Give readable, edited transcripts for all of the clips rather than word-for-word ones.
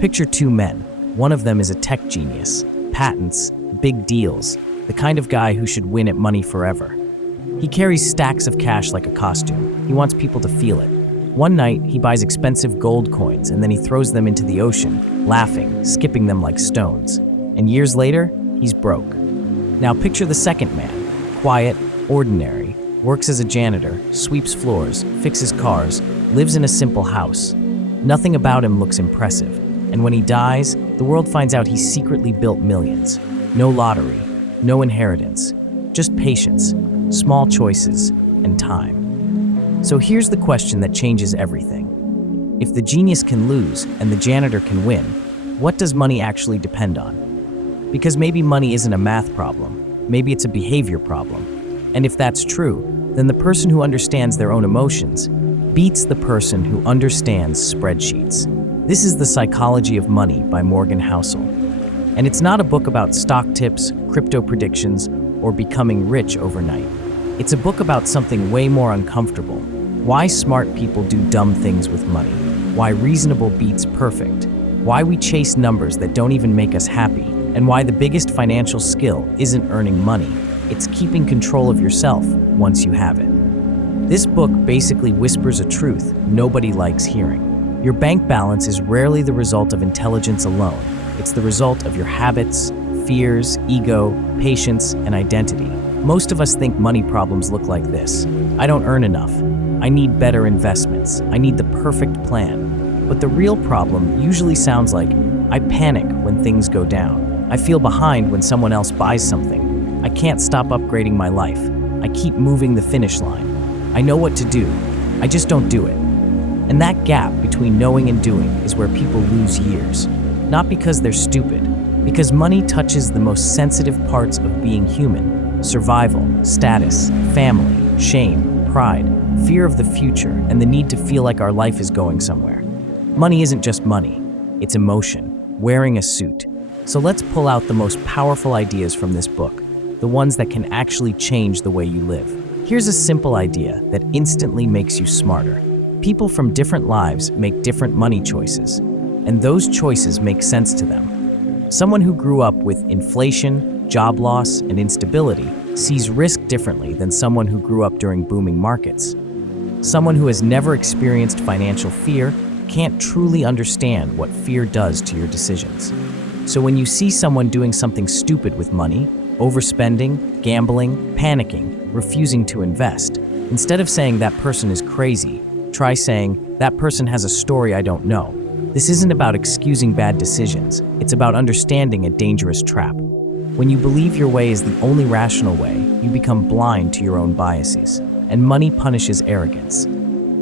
Picture two men. One of them is a tech genius, patents, big deals, the kind of guy who should win at money forever. He carries stacks of cash like a costume. He wants people to feel it. One night, he buys expensive gold coins and then he throws them into the ocean, laughing, skipping them like stones. And years later, he's broke. Now picture the second man, quiet, ordinary, works as a janitor, sweeps floors, fixes cars, lives in a simple house. Nothing about him looks impressive. And when he dies, the world finds out he secretly built millions. No lottery, no inheritance, just patience, small choices, and time. So here's the question that changes everything. If the genius can lose and the janitor can win, what does money actually depend on? Because maybe money isn't a math problem, maybe it's a behavior problem. And if that's true, then the person who understands their own emotions beats the person who understands spreadsheets. This is The Psychology of Money by Morgan Housel. And it's not a book about stock tips, crypto predictions, or becoming rich overnight. It's a book about something way more uncomfortable. Why smart people do dumb things with money. Why reasonable beats perfect. Why we chase numbers that don't even make us happy. And why the biggest financial skill isn't earning money. It's keeping control of yourself once you have it. This book basically whispers a truth nobody likes hearing. Your bank balance is rarely the result of intelligence alone. It's the result of your habits, fears, ego, patience, and identity. Most of us think money problems look like this. I don't earn enough. I need better investments. I need the perfect plan. But the real problem usually sounds like, I panic when things go down. I feel behind when someone else buys something. I can't stop upgrading my life. I keep moving the finish line. I know what to do. I just don't do it. And that gap between knowing and doing is where people lose years. Not because they're stupid, because money touches the most sensitive parts of being human: survival, status, family, shame, pride, fear of the future, and the need to feel like our life is going somewhere. Money isn't just money, it's emotion, wearing a suit. So let's pull out the most powerful ideas from this book, the ones that can actually change the way you live. Here's a simple idea that instantly makes you smarter. People from different lives make different money choices, and those choices make sense to them. Someone who grew up with inflation, job loss, and instability sees risk differently than someone who grew up during booming markets. Someone who has never experienced financial fear can't truly understand what fear does to your decisions. So when you see someone doing something stupid with money, overspending, gambling, panicking, refusing to invest, instead of saying that person is crazy, try saying, that person has a story I don't know. This isn't about excusing bad decisions. It's about understanding a dangerous trap. When you believe your way is the only rational way, you become blind to your own biases, and money punishes arrogance.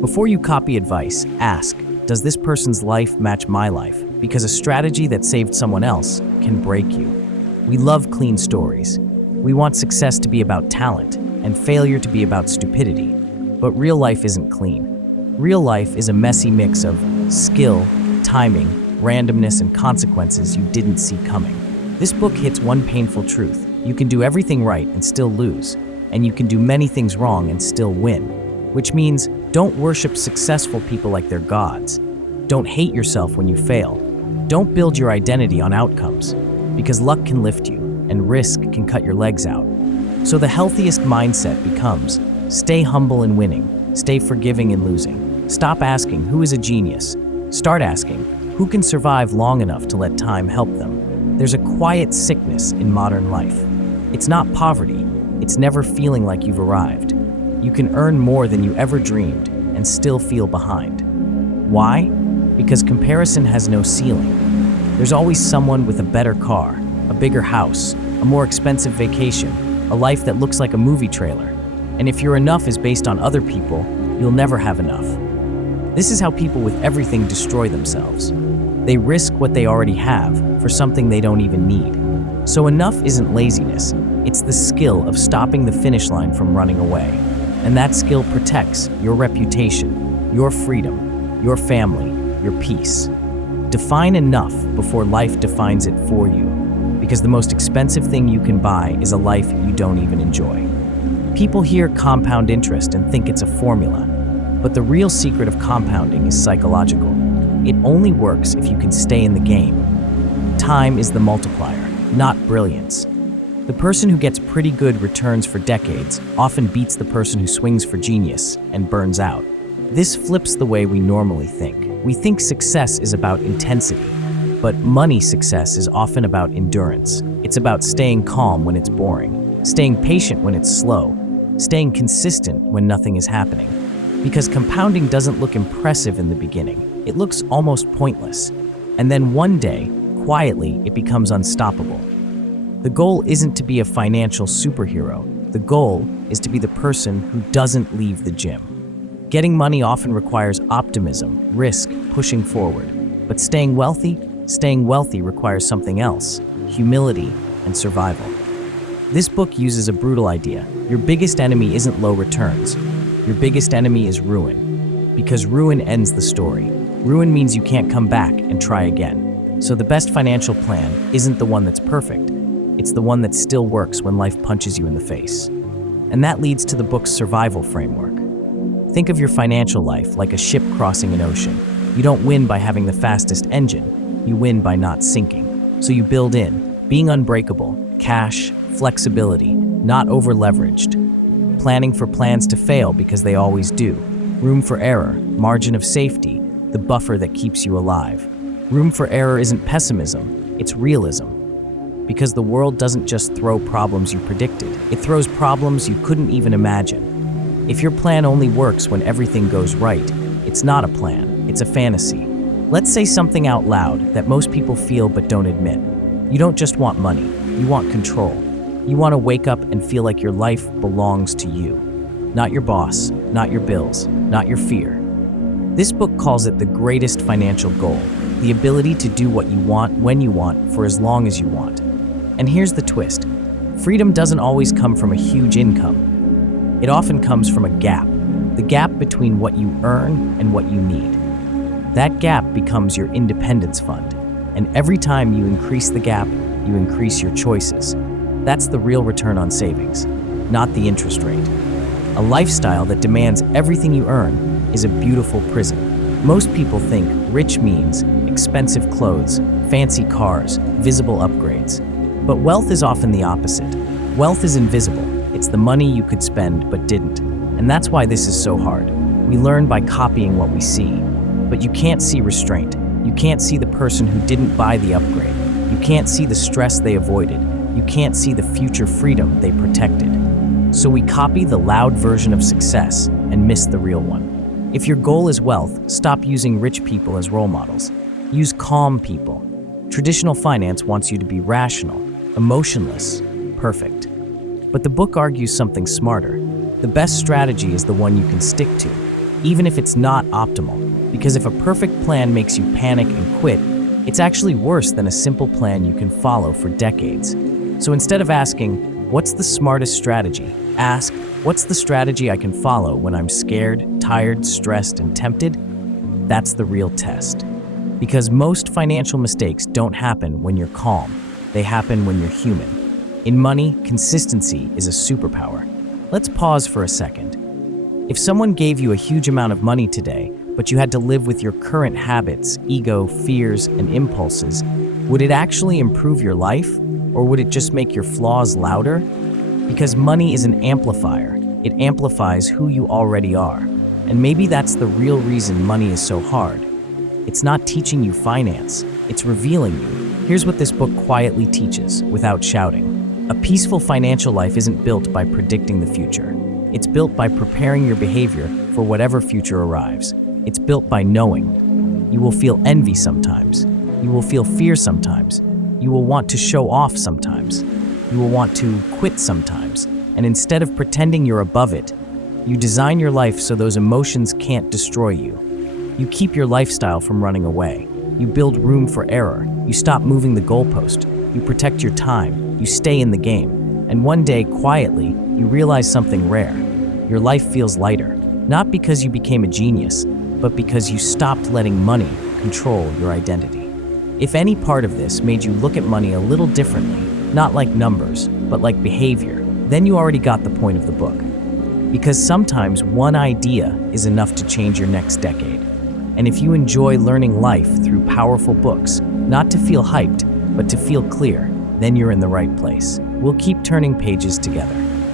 Before you copy advice, ask, does this person's life match my life? Because a strategy that saved someone else can break you. We love clean stories. We want success to be about talent and failure to be about stupidity. But real life isn't clean. Real life is a messy mix of skill, timing, randomness, and consequences you didn't see coming. This book hits one painful truth. You can do everything right and still lose, and you can do many things wrong and still win. Which means, don't worship successful people like they're gods. Don't hate yourself when you fail. Don't build your identity on outcomes, because luck can lift you, and risk can cut your legs out. So the healthiest mindset becomes, stay humble in winning, stay forgiving in losing. Stop asking, who is a genius? Start asking, who can survive long enough to let time help them? There's a quiet sickness in modern life. It's not poverty, it's never feeling like you've arrived. You can earn more than you ever dreamed and still feel behind. Why? Because comparison has no ceiling. There's always someone with a better car, a bigger house, a more expensive vacation, a life that looks like a movie trailer. And if your enough is based on other people, you'll never have enough. This is how people with everything destroy themselves. They risk what they already have for something they don't even need. So enough isn't laziness, it's the skill of stopping the finish line from running away. And that skill protects your reputation, your freedom, your family, your peace. Define enough before life defines it for you, because the most expensive thing you can buy is a life you don't even enjoy. People hear compound interest and think it's a formula, but the real secret of compounding is psychological. It only works if you can stay in the game. Time is the multiplier, not brilliance. The person who gets pretty good returns for decades often beats the person who swings for genius and burns out. This flips the way we normally think. We think success is about intensity, but money success is often about endurance. It's about staying calm when it's boring, staying patient when it's slow, staying consistent when nothing is happening. Because compounding doesn't look impressive in the beginning. It looks almost pointless. And then one day, quietly, it becomes unstoppable. The goal isn't to be a financial superhero. The goal is to be the person who doesn't leave the gym. Getting money often requires optimism, risk, pushing forward. But staying wealthy requires something else: humility and survival. This book uses a brutal idea. Your biggest enemy isn't low returns. Your biggest enemy is ruin. Because ruin ends the story. Ruin means you can't come back and try again. So the best financial plan isn't the one that's perfect. It's the one that still works when life punches you in the face. And that leads to the book's survival framework. Think of your financial life like a ship crossing an ocean. You don't win by having the fastest engine. You win by not sinking. So you build in being unbreakable, cash, flexibility, not over-leveraged, planning for plans to fail because they always do, room for error, margin of safety, the buffer that keeps you alive. Room for error isn't pessimism, it's realism. Because the world doesn't just throw problems you predicted, it throws problems you couldn't even imagine. If your plan only works when everything goes right, it's not a plan, it's a fantasy. Let's say something out loud that most people feel but don't admit. You don't just want money, you want control. You want to wake up and feel like your life belongs to you. Not your boss, not your bills, not your fear. This book calls it the greatest financial goal, the ability to do what you want when you want for as long as you want. And here's the twist. Freedom doesn't always come from a huge income. It often comes from a gap, the gap between what you earn and what you need. That gap becomes your independence fund. And every time you increase the gap, you increase your choices. That's the real return on savings, not the interest rate. A lifestyle that demands everything you earn is a beautiful prison. Most people think rich means expensive clothes, fancy cars, visible upgrades. But wealth is often the opposite. Wealth is invisible. It's the money you could spend but didn't. And that's why this is so hard. We learn by copying what we see. But you can't see restraint. You can't see the person who didn't buy the upgrade. You can't see the stress they avoided. You can't see the future freedom they protected. So we copy the loud version of success and miss the real one. If your goal is wealth, stop using rich people as role models. Use calm people. Traditional finance wants you to be rational, emotionless, perfect. But the book argues something smarter. The best strategy is the one you can stick to, even if it's not optimal. Because if a perfect plan makes you panic and quit, it's actually worse than a simple plan you can follow for decades. So instead of asking, what's the smartest strategy? Ask, what's the strategy I can follow when I'm scared, tired, stressed, and tempted? That's the real test. Because most financial mistakes don't happen when you're calm. They happen when you're human. In money, consistency is a superpower. Let's pause for a second. If someone gave you a huge amount of money today, but you had to live with your current habits, ego, fears, and impulses, would it actually improve your life? Or would it just make your flaws louder? Because money is an amplifier. It amplifies who you already are. And maybe that's the real reason money is so hard. It's not teaching you finance, it's revealing you. Here's what this book quietly teaches, without shouting. A peaceful financial life isn't built by predicting the future. It's built by preparing your behavior for whatever future arrives. It's built by knowing. You will feel envy sometimes. You will feel fear sometimes. You will want to show off sometimes. You will want to quit sometimes. And instead of pretending you're above it, you design your life so those emotions can't destroy you. You keep your lifestyle from running away. You build room for error. You stop moving the goalpost. You protect your time. You stay in the game. And one day, quietly, you realize something rare. Your life feels lighter. Not because you became a genius, but because you stopped letting money control your identity. If any part of this made you look at money a little differently, not like numbers, but like behavior, then you already got the point of the book. Because sometimes one idea is enough to change your next decade. And if you enjoy learning life through powerful books, not to feel hyped, but to feel clear, then you're in the right place. We'll keep turning pages together.